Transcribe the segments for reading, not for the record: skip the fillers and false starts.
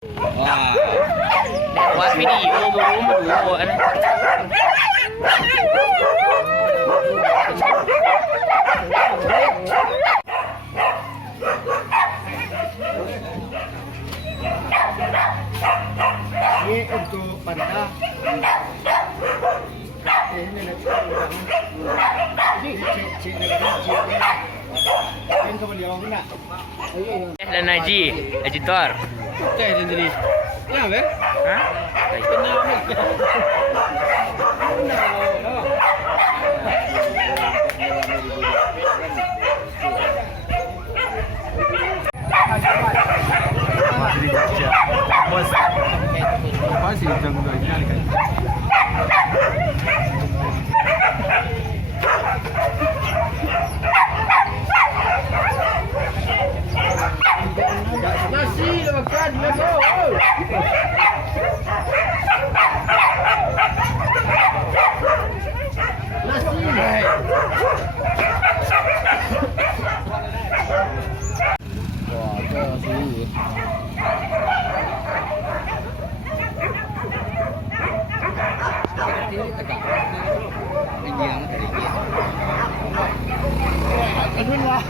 Wow. Buat video baru ano. Ini untuk panda. Ini nak cakap. Ini cek negara cek. Ini kau beli apa nak? Dan Haji Tor. Teh dia jadi. Ya, ber? Ha? Kenal ni. Masih jam 2 ni kan. Nasi dah makan dia tu. Nasi. Wah, tu nasi. Ini tegak. Ini yang tadi. Alhamdulillah.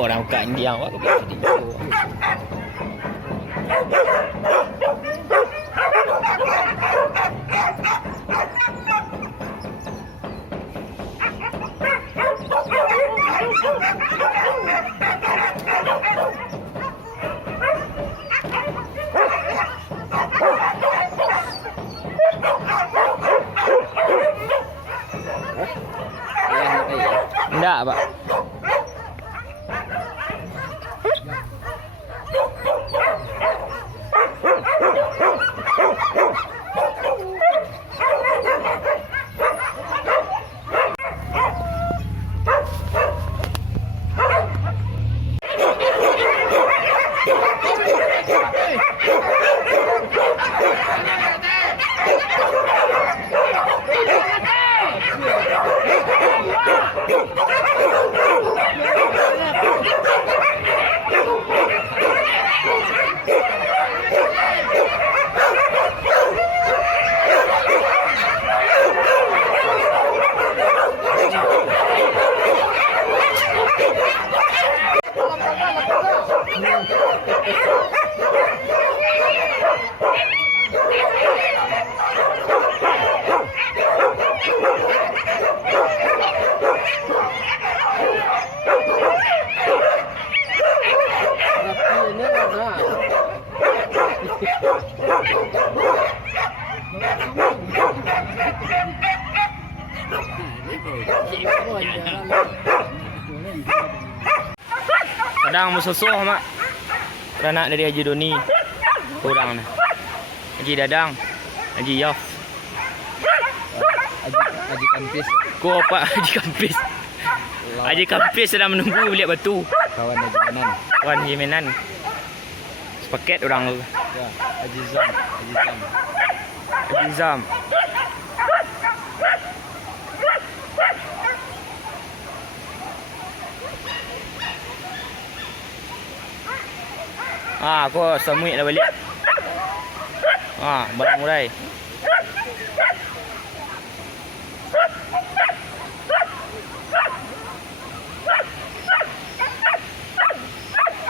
Orang buka India awak buka video. Enggak, Pak. Kadang musuh mak. Anak dari Haji Doni. Orang ni. Haji Dadang. Haji Yof. Haji Kampis. Ko apa Haji Kampis? Haji Kampis sedang menunggu lihat batu. Kawan Haji Menan. Kawan Haji Menan. Sepaket orang tu. Ya, Haji Zam. Haji Zam. Aku semut dah balik. Barang mulai.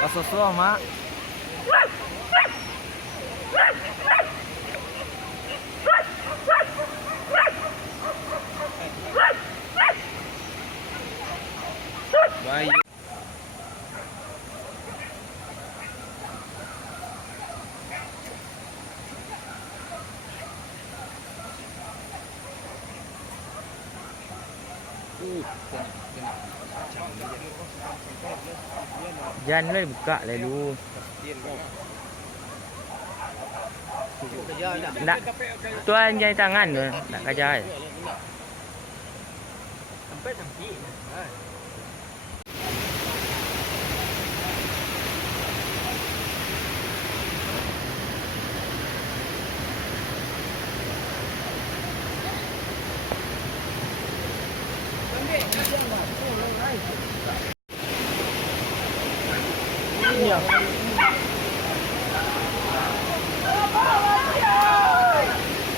Asal-asal mak. Baik. Jangan buka lalu. Nak tuan jai tangan tu nak kajai. Sampai sampai. Iya.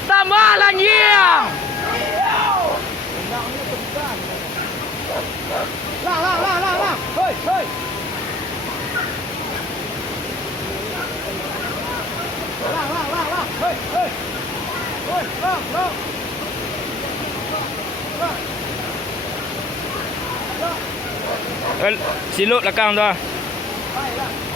Tambah lanjang. Lah. Hoi. Lah. Hoi. Hoi, lah. Silut belakang tu. Baiklah.